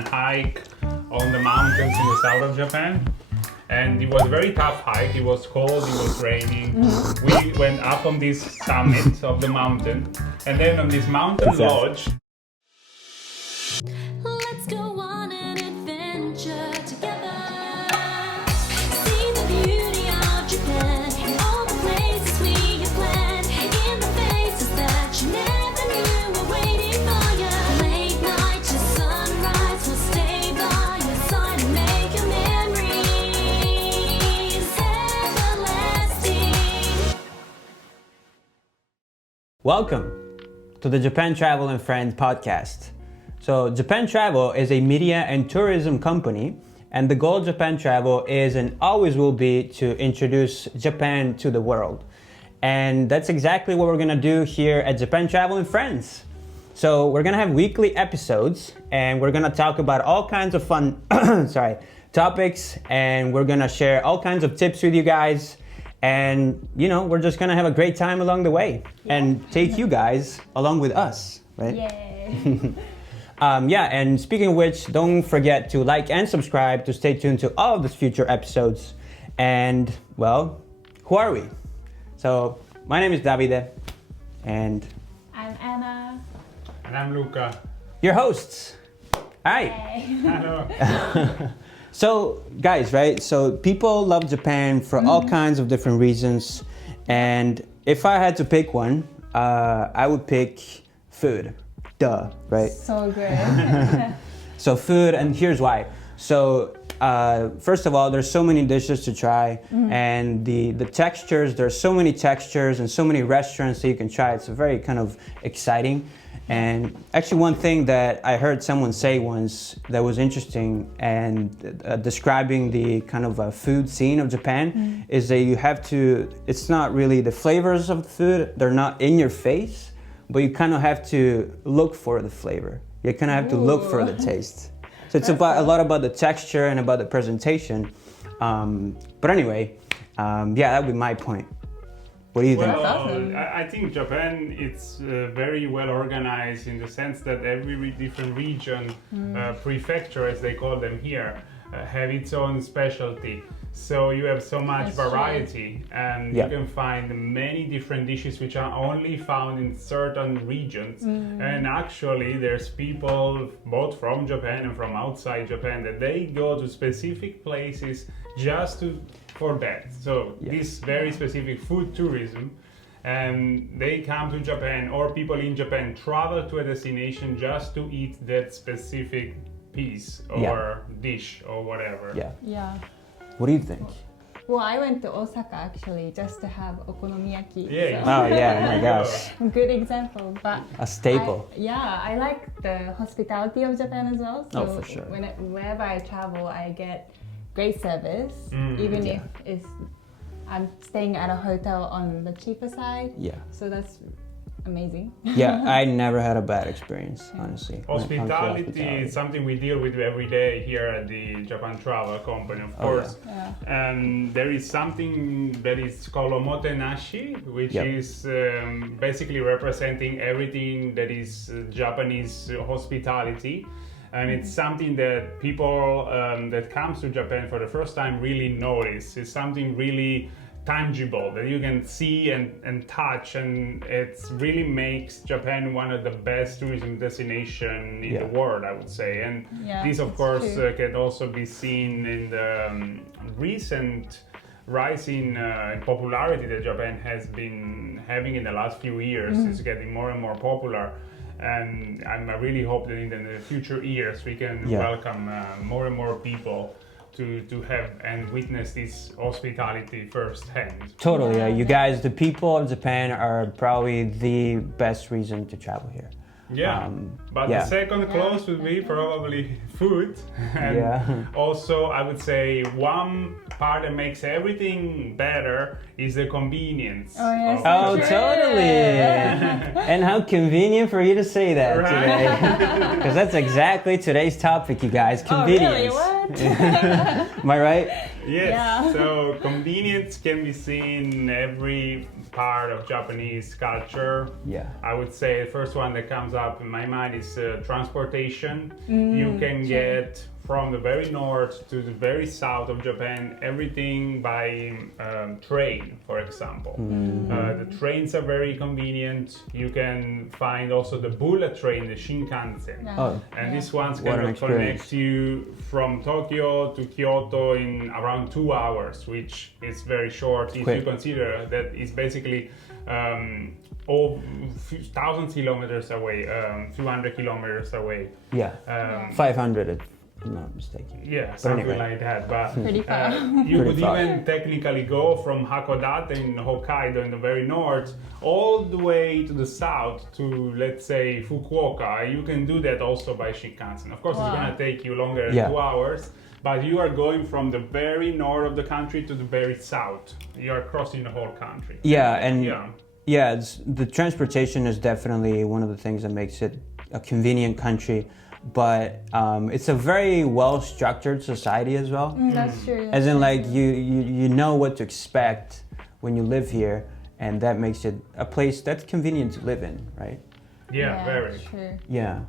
and hike on the mountains in the south of Japan. And it was a very tough hike. It was cold, it was raining. We went up on this summit of the mountain, and then on this mountain lodge. Let's go on an adventure together. See the beauty of Japan, all the places we have planned, in the faces that you never knew were waiting for you. Late night to sunrise, we'll stay by your side and make your memories everlasting. Welcome to the Japan Travel and Friends podcast. So Japan Travel is a media and tourism company, and the goal of Japan Travel is and always will be to introduce Japan to the world. And that's exactly what we're gonna do here at Japan Travel and Friends. So we're gonna have weekly episodes, and we're gonna talk about all kinds of fun topics, and we're gonna share all kinds of tips with you guys. And we're just gonna have a great time along the way and take you guys along with us, right? Yay! And speaking of which, don't forget to like and subscribe to stay tuned to all of the future episodes. And well, who are we? So my name is Davide, and I'm Anna. And I'm Luca. your hosts. Hi. Hey. Hello. So guys, right? So people love Japan for all kinds of different reasons. And if I had to pick one, I would pick food. Duh, right? So good. So food, and here's why. So first of all, there's so many dishes to try, and the textures, there's so many textures and so many restaurants that you can try. It's very kind of exciting. And actually one thing that I heard someone say once that was interesting, and describing the kind of food scene of Japan, is that you have to, it's not really the flavors of the food, they're not in your face, but you kind of have to look for the flavor. You kind of have to look for the taste. So it's about a lot about the texture and about the presentation. But anyway, that would be my point. What do you think? Well, awesome. I think Japan, it's very well organized in the sense that every different region, prefecture as they call them here, have its own specialty. So you have so much That's variety, and you can find many different dishes which are only found in certain regions. And actually there's people both from Japan and from outside Japan that they go to specific places just for that. So this very specific food tourism, and they come to Japan, or people in Japan travel to a destination just to eat that specific piece or dish or whatever. Yeah. What do you think? Well, I went to Osaka actually just to have okonomiyaki. Yeah. Oh yeah, my gosh. So, good example, but A staple. I like the hospitality of Japan as well. So for sure. Whenever I travel, I get great service, even if I'm staying at a hotel on the cheaper side. Yeah. So that's amazing. Yeah, I never had a bad experience, honestly. when it comes to Hospitality is something we deal with every day here at the Japan Travel Company, of course. Yeah. And there is something that is called omotenashi, which is basically representing everything that is Japanese hospitality. And it's something that people that comes to Japan for the first time really notice. It's something really tangible that you can see and touch, and it really makes Japan one of the best tourism destinations in the world, I would say. And this, of course, can also be seen in the recent rising popularity that Japan has been having in the last few years. It's getting more and more popular. And I really hope that in the future years we can welcome more and more people to have and witness this hospitality firsthand. Totally, you guys, the people of Japan are probably the best reason to travel here. But the second close would be probably food. And also I would say one part that makes everything better is the convenience. Oh, yes. Oh, totally. And how convenient for you to say that today. Because that's exactly today's topic, you guys. Convenience. Oh, really? What? Am I right? Yes, Yeah. so convenience can be seen in every part of Japanese culture. Yeah. I would say the first one that comes up in my mind is transportation. You can get from the very north to the very south of Japan everything by train, for example. The trains are very convenient. You can find also the bullet train, the Shinkansen. Yeah. Oh. And these ones What kind an of connect experience. you from Tokyo to Kyoto in around 2 hours, which is very short if quick. you consider that it's basically all thousands kilometers away, few hundred kilometers away. Yeah. 500, if I'm not mistaken. Yeah, something anyway. like that. But Pretty far. you Pretty could far. even technically go from Hakodate in Hokkaido in the very north all the way to the south to, let's say, Fukuoka. You can do that also by Shinkansen. Of course, it's Wow. going to take you longer than Yeah. 2 hours, but you are going from the very north of the country to the very south. You are crossing the whole country. Yeah, and Yeah. the transportation is definitely one of the things that makes it a convenient country, but it's a very well-structured society as well. That's true. As in, like, you know what to expect when you live here, and that makes it a place that's convenient to live in, right? Yeah, very. True. Yeah,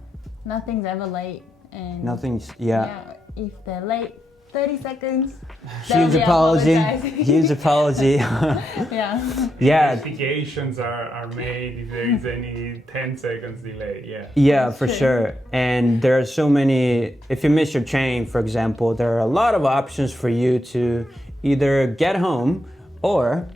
Nothing's ever late, and nothing's, if they're late 30 seconds, Huge they'll be apology. apologizing. Huge apology. Yeah. Yeah, Investigations are made if there is any 10 seconds delay. Yeah. yeah, for True. sure. And there are so many, if you miss your train, for example, there are a lot of options for you to either get home or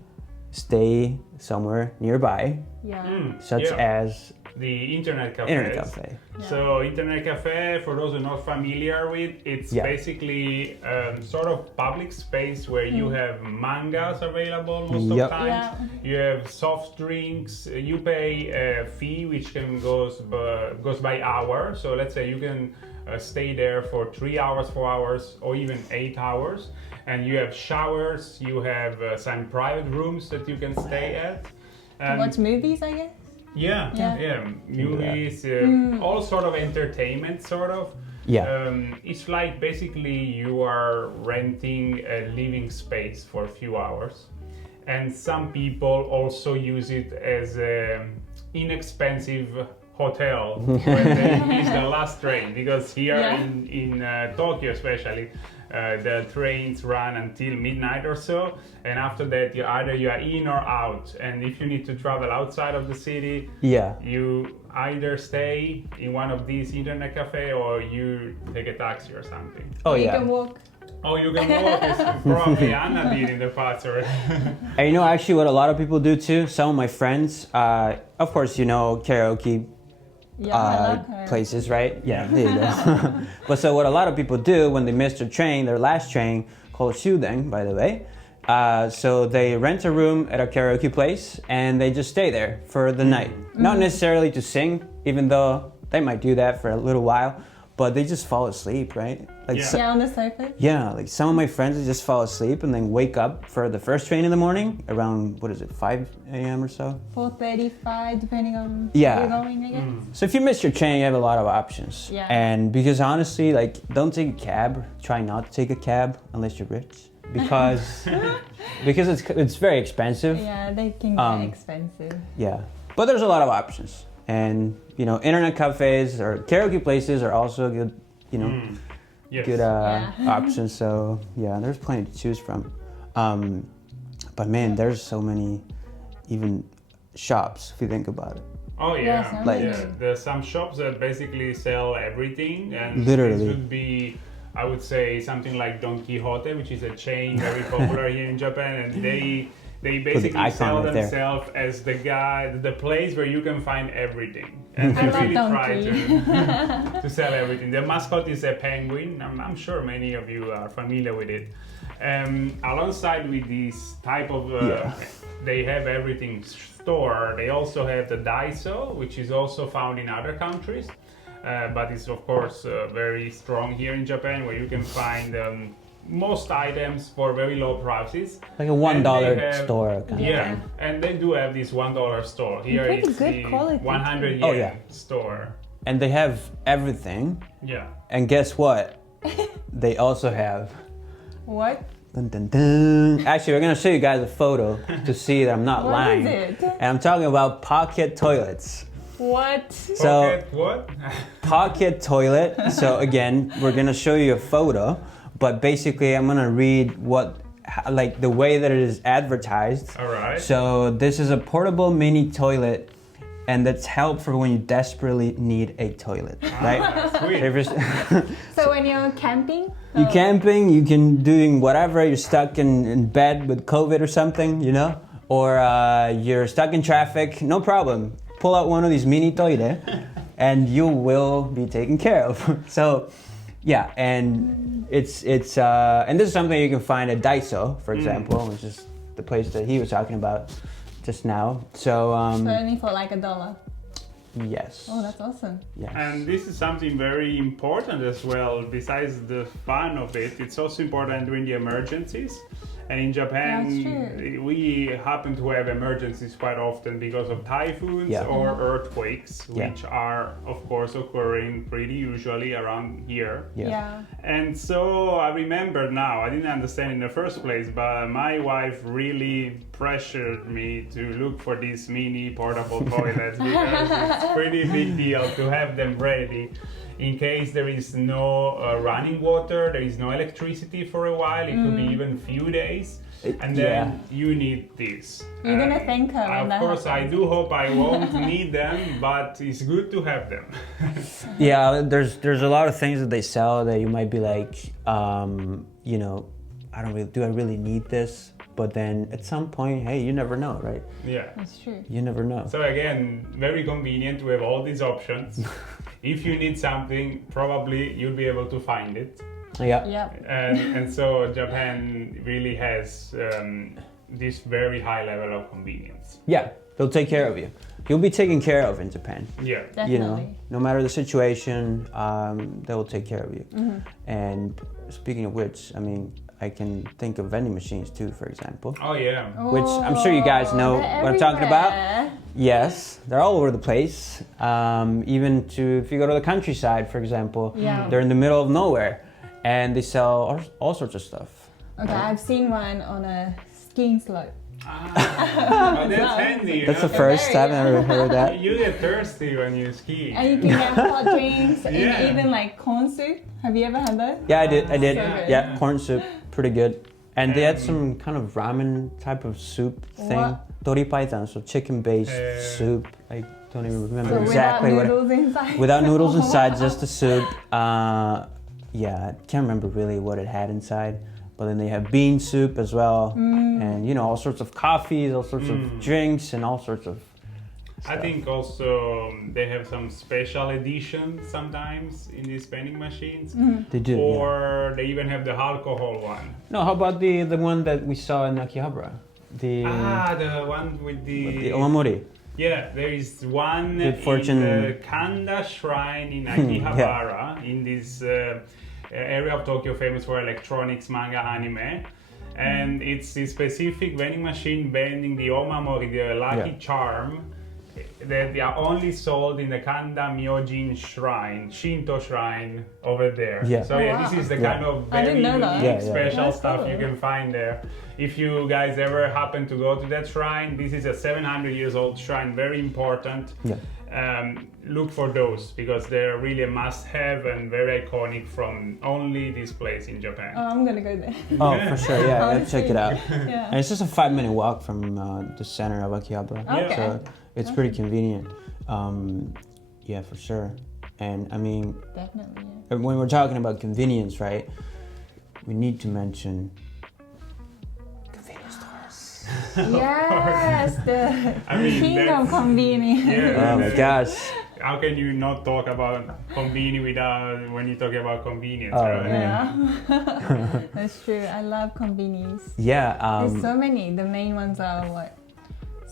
stay somewhere nearby, Yeah. such Yeah. as The internet cafes. internet cafe. So internet cafe, for those who are not familiar with, it's Yeah. basically sort of public space where you have mangas available most of Yep. the time. Yeah. You have soft drinks. You pay a fee which goes by hour. So let's say you can stay there for 3 hours, 4 hours, or even 8 hours. And you have showers. You have some private rooms that you can stay at. To watch movies, I guess. Yeah, Yeah. yeah, movies, all sort of entertainment, sort of. Yeah. It's like basically you are renting a living space for a few hours, and some people also use it as an inexpensive hotel when they miss the last train, because here Yeah. in Tokyo especially, the trains run until midnight or so, and after that you are in or out. And if you need to travel outside of the city, Yeah. you either stay in one of these internet cafe or you take a taxi or something. Oh, You yeah. can walk. Oh, you can walk. As probably Anna did in the past already. And you know, actually, what a lot of people do too. Some of my friends, of course, you know, karaoke Yeah, I love her. places, right? Yeah, there you go. But so what a lot of people do when they miss their train, their last train, called shudeng, by the way. So they rent a room at a karaoke place and they just stay there for the night. Not necessarily to sing, even though they might do that for a little while, but they just fall asleep, right? Like Yeah. Yeah, on the sofa. yeah, like some of my friends they just fall asleep and then wake up for the first train in the morning around, what is it, 5 a.m. or so? 4:35, depending on Yeah. where you're going, I guess. So if you miss your train, you have a lot of options. Yeah. And because honestly, like, don't take a cab. Try not to take a cab unless you're rich, because because it's very expensive. Yeah, they can get Um, expensive. Yeah. But there's a lot of options, and you know, internet cafes or karaoke places are also good. You know, Yes. good Yeah. options. So yeah, there's plenty to choose from. But man, there's so many, even shops if you think about it. Oh Yeah, yeah, some Like- yeah. There's some shops that basically sell everything, and Literally. this would be, I would say, something like Don Quixote, which is a chain very popular here in Japan, and they basically icon sell right there. themselves as the place where you can find everything, and they I love really try Donkey. to sell everything. The mascot is a penguin. I'm sure many of you are familiar with it. Alongside with this type of, they have everything store. They also have the Daiso, which is also found in other countries, but it's of course very strong here in Japan, where you can find most items for very low prices. Like a $1 And they have- store. Kind of. Yeah, and they do have this $1 store. Here pretty it's good the quality, 100 yen Oh, yeah. store. And they have everything. Yeah. And guess what? They also have What? Dun, dun, dun. Actually, we're gonna show you guys a photo to see that I'm not What lying. is it? And I'm talking about pocket toilets. What? So Pocket what? pocket toilet. So again, we're gonna show you a photo, but basically, I'm gonna read like the way that it is advertised. All right. So this is a portable mini toilet, and that's helpful when you desperately need a toilet, right? Sweet. If you're- So when you're camping? You camping, you can doing whatever. You're stuck in bed with COVID or something, you know, or you're stuck in traffic. No problem. Pull out one of these mini toilet, and you will be taken care of. So, yeah, and it's and this is something you can find at Daiso, for example, which is the place that he was talking about just now. So, So only for like $1. yes. Oh, that's awesome. Yes. And this is something very important as well. Besides the fun of it, it's also important during the emergencies. And in Japan, That's we happen to have emergencies quite often because of typhoons Yeah. or earthquakes, Yeah. which are, of course, occurring pretty usually around here. Yeah. And so I remember now, I didn't understand in the first place, but my wife really pressured me to look for these mini portable toilets because it's pretty big deal to have them ready in case there is no running water, there is no electricity for a while, it could be even few days. And then you need this. You're gonna thank her when Of that course, I happens. do hope I won't need them, but it's good to have them. Yeah, there's a lot of things that they sell that you might be like, you know, do I really need this? But then at some point, hey, you never know, right? Yeah. That's true. You never know. So again, very convenient to have all these options. If you need something, probably you'll be able to find it. Yeah. Yep. And so Japan really has this very high level of convenience. Yeah, they'll take care of you. You'll be taken care of in Japan. Yeah. Definitely. You know, no matter the situation, they will take care of you. Mm-hmm. And speaking of which, I mean, I can think of vending machines too, for example. Oh yeah. Which I'm sure you guys know they're what I'm talking about. everywhere. Yes, they're all over the place. Even if you go to the countryside, for example, Yeah. they're in the middle of nowhere, and they sell all sorts of stuff. Okay, I've seen one on a skiing slope. Oh, that's handy. You That's know? the first time I've ever heard that. You get thirsty when you ski. And you can get hot drinks Yeah. and even like corn soup. Have you ever had that? Yeah, I did. So good. Yeah, corn soup, pretty good. And they had some kind of ramen type of soup thing. What? Toripaitan, so chicken-based soup. I don't even remember So exactly without what. noodles inside? Without noodles inside, just the soup. Yeah, I can't remember really what it had inside. But then they have bean soup as well, and you know, all sorts of coffees, all sorts of drinks, and all sorts of. I think also they have some special editions sometimes in these vending machines. They do. Yeah. Or they even have the alcohol one. No, how about the one that we saw in Akihabara? The The one with the omamori. Yeah, there is one Good fortune. in the Kanda Shrine in Akihabara, in this area of Tokyo famous for electronics, manga, anime. And it's the specific vending machine vending the omamori, the lucky charm, that they are only sold in the Kanda Myojin Shrine, Shinto Shrine over there. Yeah. So yeah, Oh, wow. this is the Yeah. kind of I very didn't know that. unique, Yeah, yeah. special That's stuff cool. you can find there. If you guys ever happen to go to that shrine, this is a 700 years old shrine, very important. Yeah. Look for those because they're really a must-have and very iconic from only this place in Japan. Oh, I'm gonna go there. Oh, for sure. Yeah, let's check it out. Yeah. And it's just a 5-minute walk from the center of Akihabara. Okay. So it's pretty convenient. Yeah, for sure. And I mean, Definitely. Yeah. when we're talking about convenience, right? We need to mention convenience stores. Yes, the I mean, king of that's- convenience. Yeah. Oh my gosh. How can you not talk about convenience without when you talk about convenience, Oh, right? man. Yeah, that's true. I love convenience. Yeah. There's so many. The main ones are what?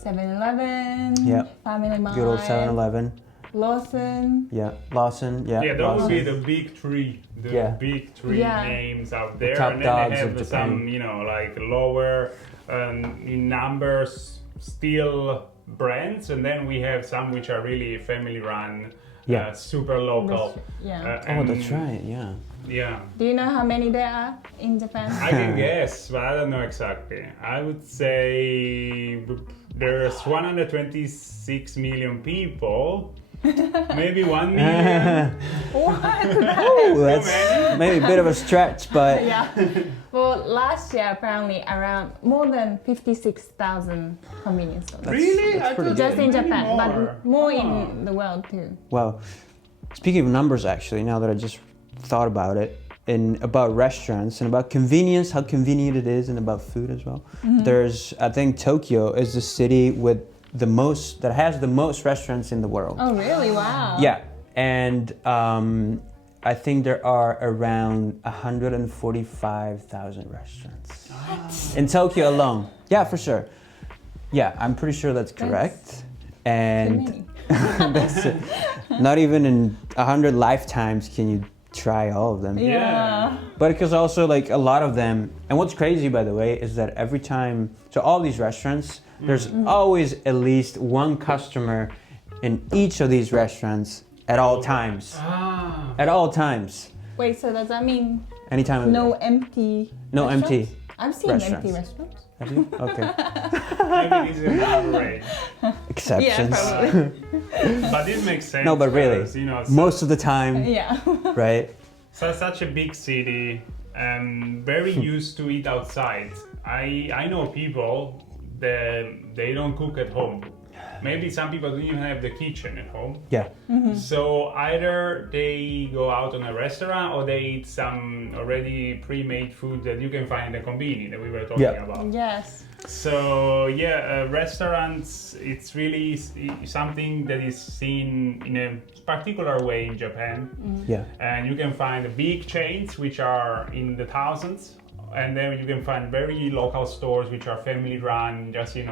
7-Eleven. Yep. Family Mart. Good old 7-Eleven. Lawson. Yeah. Lawson. Yeah. Yeah, those would be Lawson. the big three, Yeah. big three Yeah. names out there, top and then dogs they have of Japan. some, like lower in numbers still brands, and then we have some which are really family run, Yeah. super local. Yeah. Oh, and that's right. Yeah. Yeah. Do you know how many there are in Japan? I can guess, but I don't know exactly. I would say there's 126 million people. Maybe 1 million. What? Ooh, that's maybe a bit of a stretch, but Yeah. Well, last year apparently around more than 56,000 convenience stores. Really? that's I pretty thought Just in many Japan, more. but more Oh. in the world too. well, speaking of numbers, actually, now that I just thought about it, and about restaurants and about convenience, how convenient it is, and about food as well. There's, I think, Tokyo is the city with the most that has the most restaurants in the world. Oh, really? Wow. Yeah, and I think there are around 145,000 restaurants in Tokyo alone. Yeah, for sure. Yeah, I'm pretty sure that's correct. Too And many. that's it. Not even in 100 lifetimes can you try all of them. Yeah. But because also like a lot of them, and what's crazy by the way is that every time, so all these restaurants, there's always at least one customer in each of these restaurants at all times. Ah. At all times. Wait, so does that mean Anytime of the no day. empty No restaurants? empty. I've seen restaurants. empty restaurants. Have you? Okay. Maybe this is an average. Exceptions. probably. But this makes sense. No, but really, because, you know, most of the time, Yeah. right? so such a big city, very used to eat outside. I know people that they don't cook at home. Maybe some people don't even have the kitchen at home. Yeah. So either they go out on a restaurant or they eat some already pre-made food that you can find in the convenience that we were talking Yeah. about. Yes. So yeah, restaurants, it's really something that is seen in a particular way in Japan. Yeah. And you can find the big chains, which are in the thousands. And then you can find very local stores, which are family run, just, a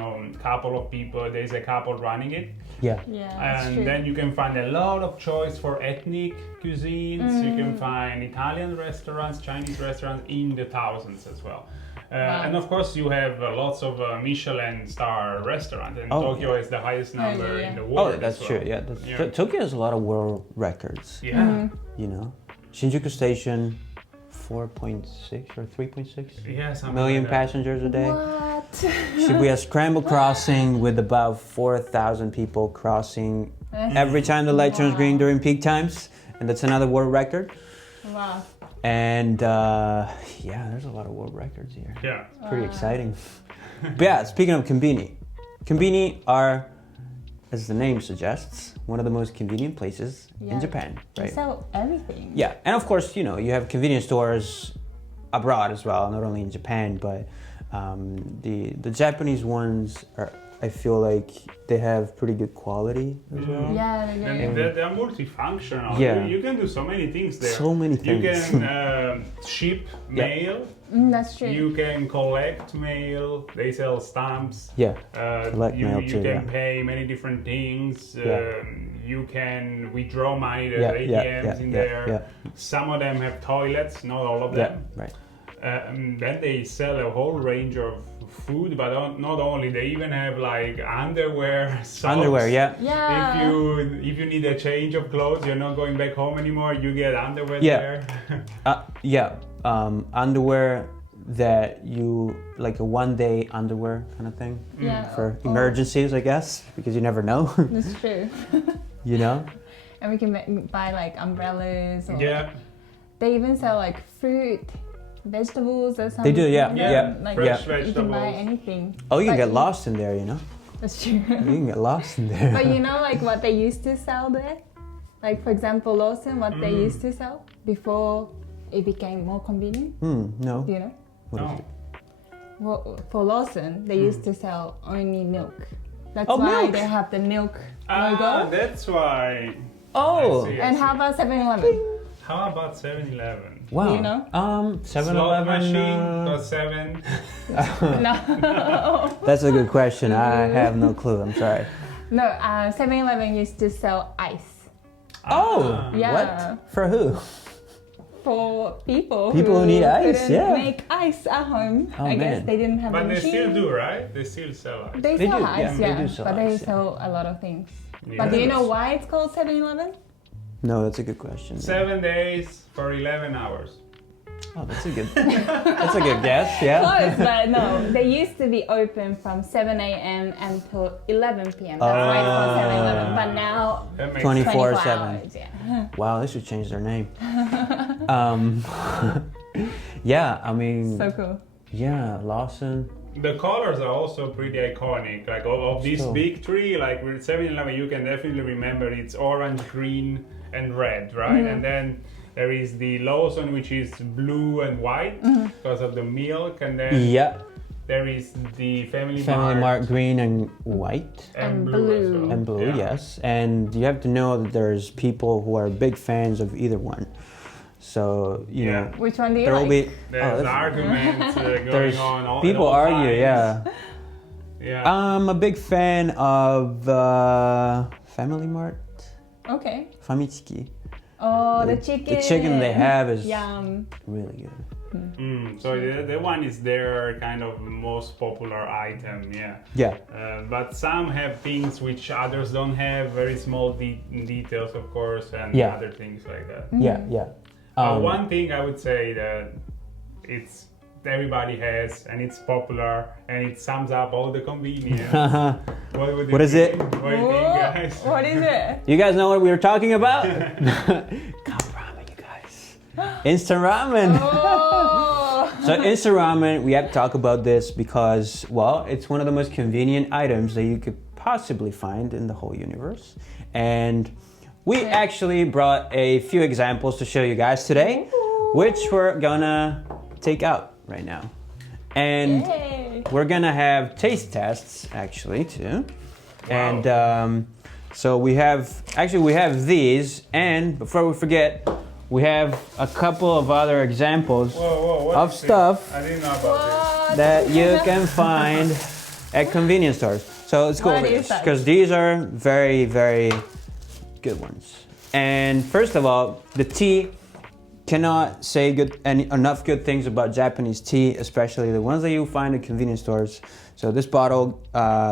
couple of people, there's a couple running it. Yeah. Yeah, that's And true. then you can find a lot of choice for ethnic cuisines. You can find Italian restaurants, Chinese restaurants in the thousands as well. And of course, you have lots of Michelin star restaurants, and Oh, Tokyo is the highest number yeah. in the Oh, world. that's as well. true. Yeah. Tokyo has a lot of world records. Yeah. You know, Shinjuku Station, 4.6 or 3.6 Yeah, something million like that. passengers a day. What? Shibuya Scramble Crossing with about 4,000 people crossing every time the light turns green during peak times, and that's another world record. Wow. And yeah, there's a lot of world records here. Yeah. Pretty exciting. But yeah, speaking of konbini are, as the name suggests, one of the most convenient places Yeah. in Japan, They right? sell everything. Yeah, and of course, you have convenience stores abroad as well, not only in Japan, but the Japanese ones are, I feel like they have pretty good quality as well. Yeah, they And do. they're multifunctional. Yeah. You can do so many things there. So many You things. can ship mail. That's true. You can collect mail. They sell stamps. Yeah, collect you mail you too, can yeah. pay many different things. Yeah. You can withdraw money. There's Yeah, ATMs yeah, yeah, in yeah, there. yeah. Some of them have toilets, not all of yeah, them. right. Then they sell a whole range of food, but not only. They even have like underwear, socks. Underwear, yeah. Yeah. If you need a change of clothes, you're not going back home anymore. You get underwear Yeah. there. Yeah, underwear that you, like a one-day underwear kind of thing Yeah. for emergencies, I guess, because you never know, That's true. you know? And we can buy like umbrellas. Or Yeah. They even sell like fruit, vegetables or something. They do, yeah, Yeah. Like Fresh you can vegetables. buy anything. Oh, you can But get lost in there, That's true. You can get lost in there. But you know like what they used to sell there? Like for example Lawson, what they used to sell before it became more convenient? No. Do you know? What is No. it? Well, for Lawson, they used to sell only milk. That's Oh, why milk. they have the milk Ah, logo. that's why. Oh, I see. And how about 7-Eleven? How about 7-Eleven? wow. Do you know? 7-Eleven. Slot machine + 7. No. That's a good question. I have no clue. I'm sorry. No, 7-Eleven used to sell ice Oh, Yeah. what? For who? for people People who need ice, couldn't yeah. make ice at home. Oh, I guess man. they didn't have a But they machine. still do, right? They still sell ice. They They sell do, ice, yeah, yeah, they do sell but they ice, yeah. sell a lot of things. Yeah. But do you know why it's called 7-Eleven? No, that's a good question. 7 days for 11 hours. Oh, that's a good guess. Yeah. Close, but no. They used to be open from 7 a.m. until 11 p.m. That's why it's called 7-Eleven. But now That makes 24 24/7. hours. Yeah. Wow, they should change their name. Yeah, I mean, So cool. yeah, Lawson. The colors are also pretty iconic. Like of this Still. big tree, like with 7-Eleven, you can definitely remember it's orange, green, and red, right? And then there is the Lawson, which is blue and white because of the milk, and then Yeah, there is the Family Family Mart Mart green and white. and And blue as blue. well. And blue, Yeah. yes. And you have to know that there's people who are big fans of either one. So, you Yeah. know, Which one do you there will like? be. There's that's- arguments going there's on. All, people at all argue, times. yeah. Yeah. I'm a big fan of Family Mart, Okay. Famichiki. Oh, the chicken. The chicken they have is Yum. really good. So the one is their kind of most popular item, yeah. Yeah. But some have things which others don't have, very small details, of course, and Yeah. other things like that. Yeah, yeah. One thing I would say that it's everybody has, and it's popular, and it sums up all the convenience. What What is it? What do you think, guys? What is it? You guys know what we were talking about? Cup ramen, you guys. Instant ramen. Oh. So instant ramen, we have to talk about this because, well, it's one of the most convenient items that you could possibly find in the whole universe. And we actually brought a few examples to show you guys today, which we're gonna take out right now. And Yay. we're gonna have taste tests actually too. Wow. And so we have these, and before we forget, we have a couple of other examples Whoa, what of is this? stuff I didn't know about What? that you can find at convenience stores. So let's go What over is this that? because these are very, very good ones. And first of all, the tea, cannot say enough good things about Japanese tea, especially the ones that you find at convenience stores. So this bottle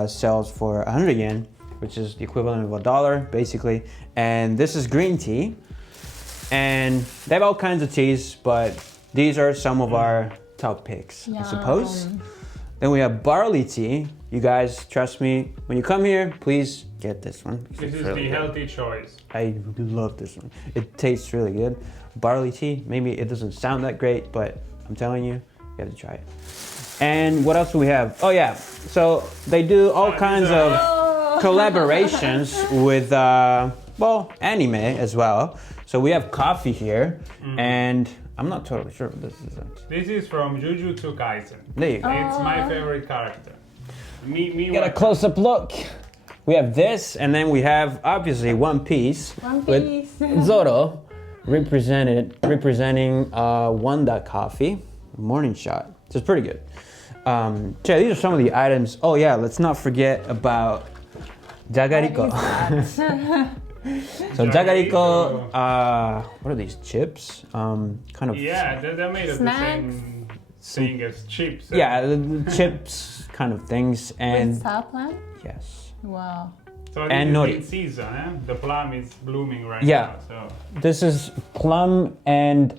sells for 100 yen, which is the equivalent of $1 basically. And this is green tea. And they have all kinds of teas, but these are some of our top picks, I suppose. Yum. Then we have barley tea. You guys, trust me, when you come here, please get this one. this. This It's is really the good. healthy choice. I love this one. It tastes really good. Barley tea, maybe it doesn't sound that great, but I'm telling you, you have to try it. And what else do we have? Oh yeah, so they do all kinds of collaborations with, well, anime as well. So we have coffee here, and I'm not totally sure what this is. This is from Jujutsu Kaisen. There you go. It's my favorite character. Get a close-up look. We have this, and then we have obviously One Piece. One with Piece. Zoro representing Wanda Coffee, Morning Shot. So it's pretty good. So these are some of the items. Oh yeah, let's not forget about Jagariko. So Jagariko, what are these chips? Kind of. Yeah, they're made of the same thing as chips. Yeah, the chips kind of things, and With sour plum? yes. Wow. So this and is nori. in season, eh? The plum is blooming right Yeah. now. So This is plum and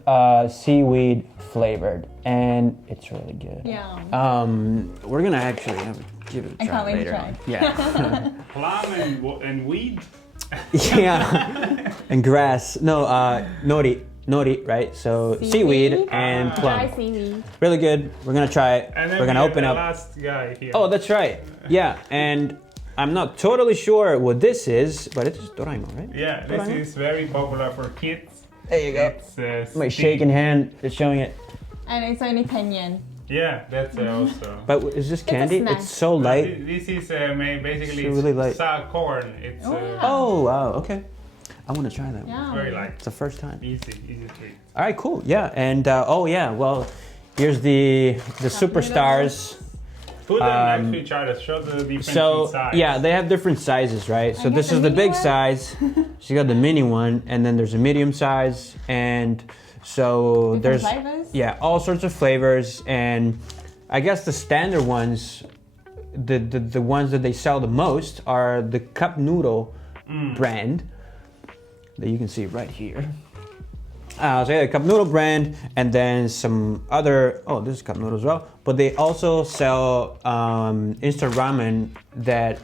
seaweed flavored, and it's really good. Yeah. We're gonna actually give it a I try can't wait to later try. on. Yeah. plum and weed. Yeah. And grass. No, nori, right? So seaweed and plum. Dry seaweed. Really good. We're gonna try it. And then We're gonna we have open the up. last guy here. Oh, that's right. Yeah, and I'm not totally sure what this is, but it's Doraemon, right? Yeah, this Doraemon? is very popular for kids. There you go. It's My stick. shaking hand is showing it. And it's only 10 yen. Yeah, that's also. But is this candy? snack. It's so light. This is basically It's really light. corn. It's Oh wow, okay. I want to try that one. Yeah. very light. It's the first time. Easy treat. All right, cool. Yeah, and oh yeah, well, here's the superstars. Put them next to each other. Show the difference So in size. yeah, they have different sizes, right? So I this got is the the mini big one. size. So you got the mini one, and then there's a medium size, and so Different there's flavors? yeah, all sorts of flavors, and I guess the standard ones, the ones that they sell the most are the cup noodle brand. that you can see right here. So yeah, cup noodle brand, and then some other. Oh, this is cup noodle as well. But they also sell instant ramen that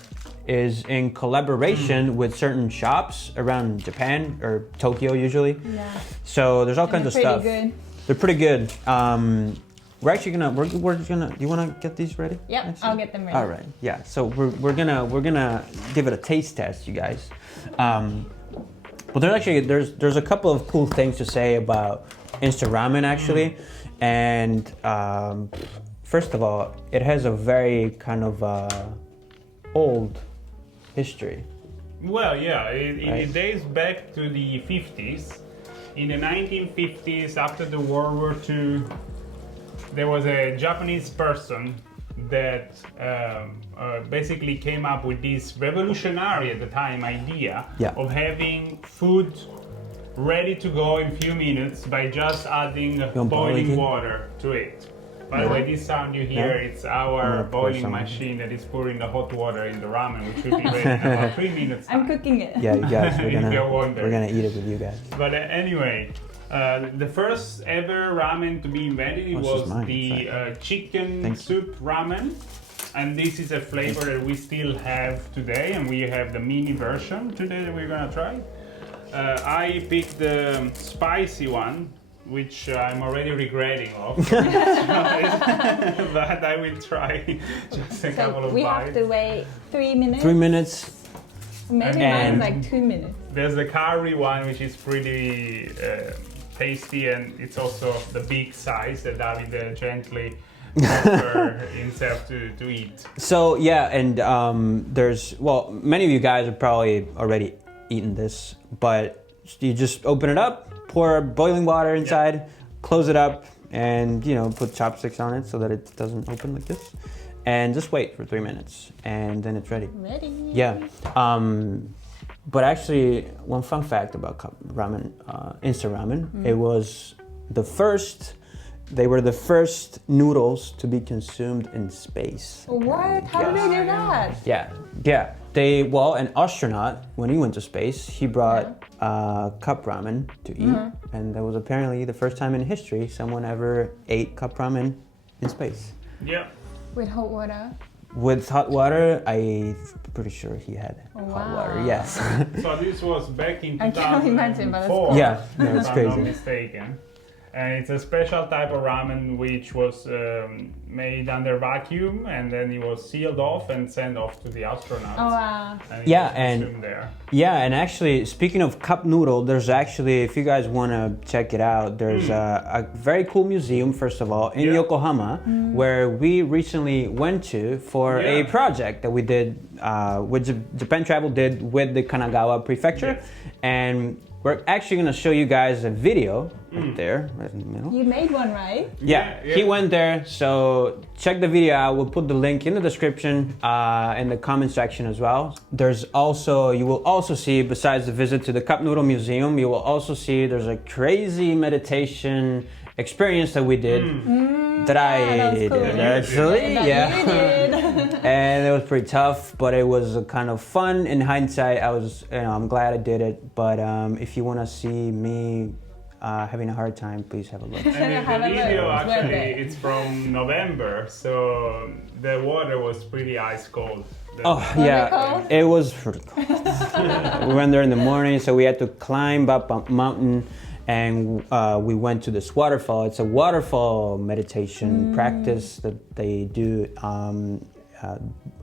is in collaboration with certain shops around Japan or Tokyo usually. Yeah. So there's all kinds of stuff. Good. They're pretty good. We're actually gonna we're gonna. You wanna get these ready? Yep, Actually? I'll get them ready. All right. Yeah. So we're gonna give it a taste test, you guys. But there's a couple of cool things to say about instant ramen actually, and first of all, it has a very kind of old history. Well, yeah, Right. it dates back to the 50s. In the 1950s, after the World War II, there was a Japanese person that basically came up with this revolutionary at the time idea Yeah. of having food ready to go in few minutes by just adding want boiling boiling? water to it. By the way, this sound you hear, Yeah. it's I'm our gonna pour boiling some. machine that is pouring the hot water in the ramen, which should be ready in about 3 minutes. I'm time. cooking it. Yeah, you guys, If you're wondering. we're gonna eat it with you guys. But anyway, the first ever ramen to be invented Oh, it's was just mine, the sorry. chicken Thank you. soup ramen. And this is a flavor that we still have today, and we have the mini version today that we're gonna try. I picked the spicy one, which I'm already regretting of. But I will try just a couple So of we bites. have to wait 3 minutes. 3 minutes. Maybe And- mine's like 2 minutes. There's the curry one, which is pretty tasty, and it's also the big size that David gently offer himself to eat. So yeah, and many of you guys have probably already eaten this, but you just open it up, pour boiling water inside, close it up, and put chopsticks on it so that it doesn't open like this, and just wait for 3 minutes, and then it's ready. Ready. Yeah. But actually, one fun fact about cup ramen, instant ramen, it was they were the first noodles to be consumed in space. What? How did they do that? Yeah. An astronaut, when he went to space, he brought cup ramen to eat, and that was apparently the first time in history someone ever ate cup ramen in space. Yeah. With hot water? With hot water, I'm pretty sure he had hot water, Wow. yes. So this was back in I can't imagine, but that's 2004. cool. Yeah, no, it's if I'm crazy. not mistaken. And it's a special type of ramen which was made under vacuum, and then it was sealed off and sent off to the astronauts. Oh wow. And it Yeah, was and- consumed there. Yeah, and actually, speaking of cup noodle, there's actually, if you guys want to check it out, there's a very cool museum, first of all, in Yeah. Yokohama, where we recently went to for a Yeah. project that we did, which Japan Travel did with the Kanagawa Prefecture. Yes. And we're actually going to show you guys a video right there, right in the middle. You made one, right? Yeah, he went there, so check the video out. We'll put the link in the description, in the comment section as well. You will also see, besides the visit to the Cup Noodle Museum, you will also see there's a crazy meditation experience that we did that I that was cool. did actually, That yeah. you did. And it was pretty tough, but it was kind of fun. In hindsight, I'm glad I did it. But if you want to see me having a hard time, please have a look. And Have the a look. video It's worth actually, it. it's from November, so the water was pretty ice cold. Oh it yeah, cold? it was pretty cold. We went there in the morning, so we had to climb up a mountain, and we went to this waterfall. It's a waterfall meditation practice that they do.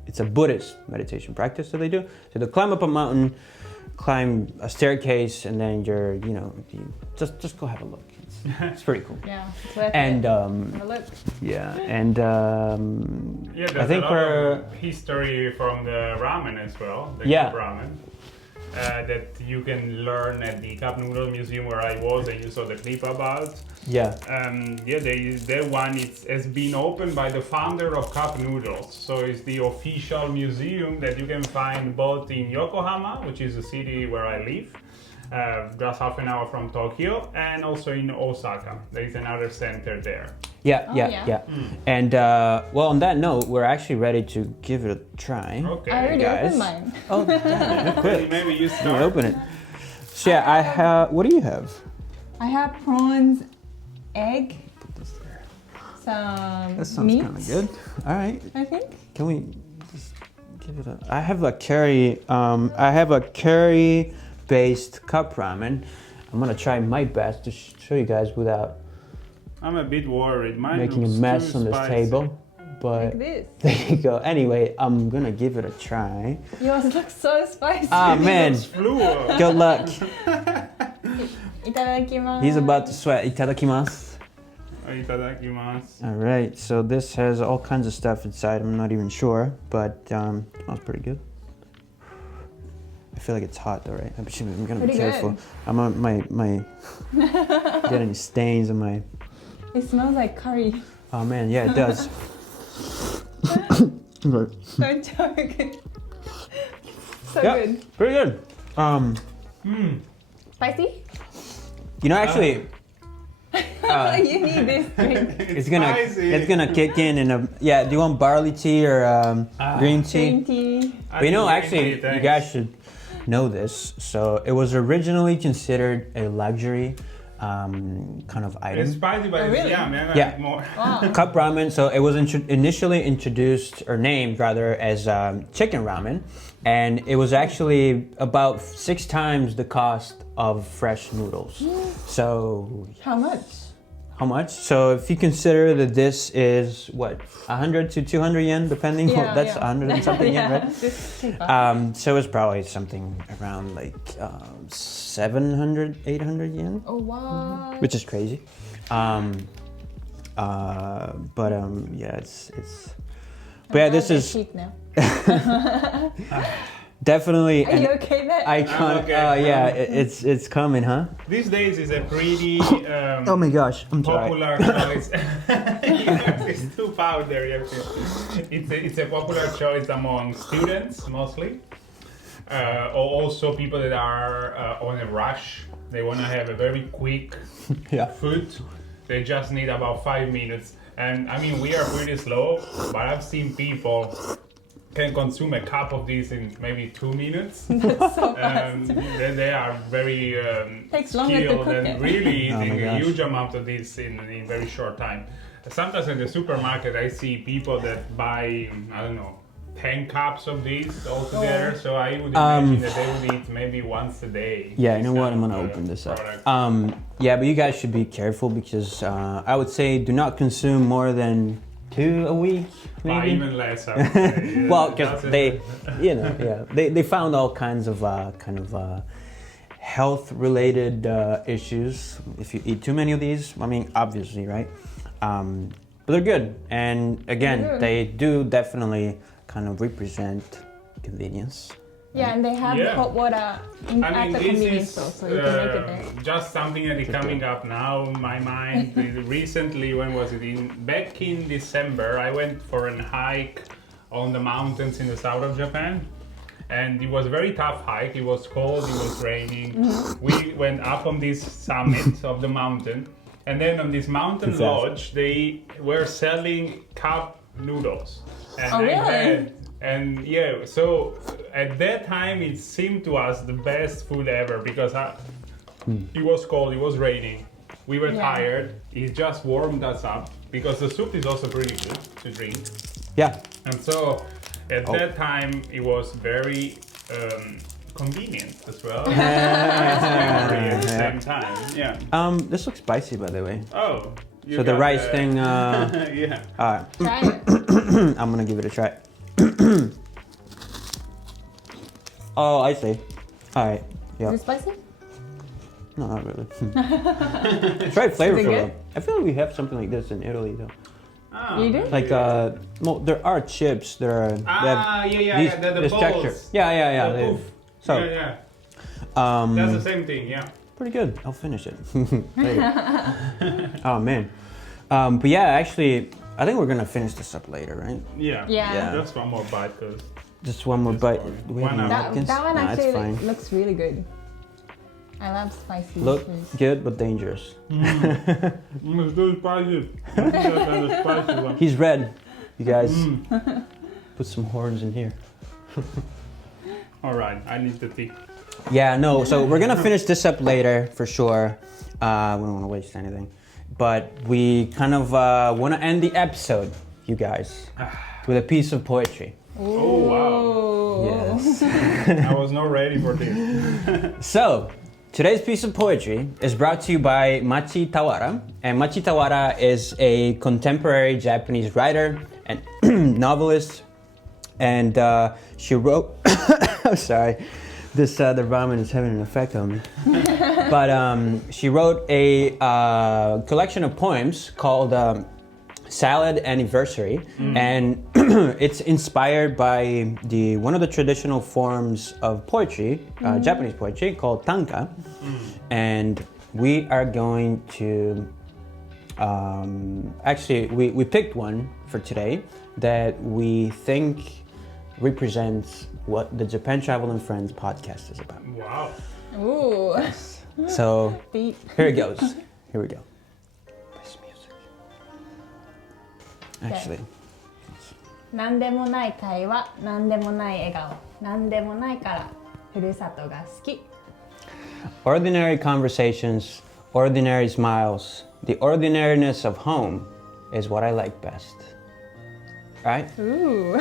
It's a Buddhist meditation practice that they do. So they climb up a mountain, climb a staircase, and then you just go have a look. It's pretty cool. Yeah, it's worth And it. Have a look. yeah, and Yeah, there's I think a lot we're of history from the ramen as well, the Yeah. cup ramen, that you can learn at the Cup Noodle Museum where I was and you saw the clip about. yeah. That one has been opened by the founder of Cup Noodles. So it's the official museum that you can find both in Yokohama, which is the city where I live, just half an hour from Tokyo, and also in Osaka. There is another center there. Yeah, Oh, yeah, yeah. yeah. And on that note, we're actually ready to give it a try. Okay. I already guys. opened mine. Oh, damn, you're quick. Maybe you I'm start. gonna open it. So yeah, I have. What do you have? I have prawns, egg, Put this there. some That sounds meat. kind of good. All right. I think. Can we just give it a? I have a curry. I have a curry-based cup ramen. I'm gonna try my best to show you guys without I'm a bit worried. Mine making a looks mess too on this spicy. table. But Like this. there you go. Anyway, I'm gonna give it a try. Yours looks so spicy. Ah man, It's fluid. good luck. Itadakimasu. He's about to sweat. Itadakimasu. Itadakimasu. All right, so this has all kinds of stuff inside. I'm not even sure, but smells pretty good. I feel like it's hot though, right? I'm gonna be Pretty careful. good. I'm on my get any stains on my. It smells like curry. Oh man, yeah, it does. Don't joke. So Yeah, good. pretty good. Spicy? You know, actually, You need this drink. it's spicy. gonna kick in a. Yeah, do you want barley tea or green tea? Green tea. I But you know, think actually, green tea, you thanks. guys should know this. So it was originally considered a luxury kind of item. It's spicy, but Oh, it's really? yum. I like Yeah. more. Wow. Cup ramen. So it was initially introduced or named rather as chicken ramen, and it was actually about 6 times the cost of fresh noodles. So How much? how much? So if you consider that this is what 100 to 200 yen, depending. That's 100 and something yen, right? Just take that. So it's probably something around like 700, 800 yen, Oh wow. which is crazy. Yeah, it's. But yeah, this is cheap now. definitely Are you an okay there? icon. okay. Yeah, it's coming, huh? These days is a pretty Oh my gosh, I'm sorry. popular choice. It's too powder. You have to- It's a popular choice among students mostly, or also people that are on a rush. They want to have a very quick Yeah. food. They just need about 5 minutes. And I mean, we are pretty slow, but I've seen people can consume a cup of this in maybe 2 minutes. That's so fast. They are very Takes longer to skilled cook and it. really Oh my eating a gosh. huge amount of this in very short time. Sometimes in the supermarket, I see people that buy, I don't know, 10 cups of this altogether. Oh. So I would imagine that they would eat maybe once a day. Yeah, you know this what? I'm kind gonna of, open this up. product. Yeah, but you guys should be careful because I would say do not consume more than 2 a week, But maybe. even less, I would say. Yeah, Well, because that's they, it. they found all kinds of health-related issues if you eat too many of these. I mean, obviously, right? But they're good, and again, They're good. they do definitely kind of represent convenience. Yeah, and they have Yeah. hot water at the this convenience is store, so you can make it there. just something that is coming up now in my mind. Recently, when was it? Back in December, I went for a hike on the mountains in the south of Japan. And it was a very tough hike. It was cold, it was raining. Mm-hmm. We went up on this summit of the mountain. And then on this mountain Too fast. lodge, they were selling cup noodles. And Oh, I really? and yeah, so at that time it seemed to us the best food ever because it was cold, it was raining, we were Yeah. tired. It just warmed us up because the soup is also pretty good to drink. Yeah. And so at Oh. that time it was very convenient as well. Scary at the same time. Yeah. This looks spicy, by the way. Oh. you So the got rice thing. yeah. Try it. I'm gonna give it a try. Oh, I see. All right. Is Yeah. it spicy? No, not really. It's very flavorful. good? Though. I feel like we have something like this in Italy, though. Oh, You do? Like, well, there are chips. There are. they have yeah. The this balls. texture. Yeah. The they- poof. So, yeah. That's the same thing. Yeah. pretty good. I'll finish it. Later. Oh man. But yeah, actually, I think we're gonna finish this up later, right? Yeah. Yeah. Just one more bite, cause Just one more Just bite. one. Do we have One any hour. napkins? That one Nah, actually it's fine. looks really good. I love spicy Look food. good but dangerous. it's too spicy. The spicy one. He's red. You guys, put some horns in here. All right, I need the tea. Yeah, no, so we're gonna finish this up later for sure. We don't wanna waste anything. But we kind of wanna end the episode, you guys, with a piece of poetry. Oh wow! Yes. I was not ready for this. So, today's piece of poetry is brought to you by Machi Tawara. And Machi Tawara is a contemporary Japanese writer and novelist. And she wrote, I'm sorry, the ramen is having an effect on me. But she wrote a collection of poems called Salad Anniversary. And it's inspired by one of the traditional forms of poetry, Japanese poetry, called tanka. And we are going to, actually, we picked one for today that we think represents what the Japan Travel and Friends podcast is about. Wow! Ooh. So Deep. here it goes. Here we go. This music. Actually, なんでもない会話、なんでもない笑顔、なんでもないからふるさとが好き。 ordinary conversations, ordinary smiles, the ordinariness of home is what I like best. Right? Ooh.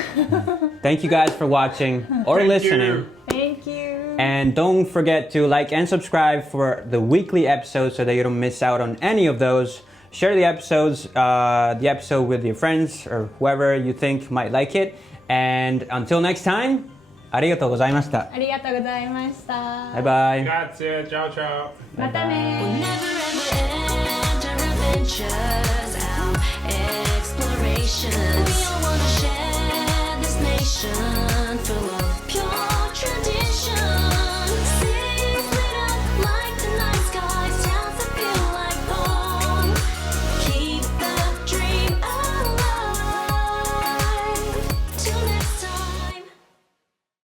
Thank you guys for watching or listening. Thank you. And don't forget to like and subscribe for the weekly episodes so that you don't miss out on any of those. Share the episode with your friends or whoever you think might like it. And until next time, ありがとうございました。ありがとうございました。バイバイ。 Grazie, ciao ciao. またね。 We'll never ever end our adventures, our exploration. We all wanna share this nation full of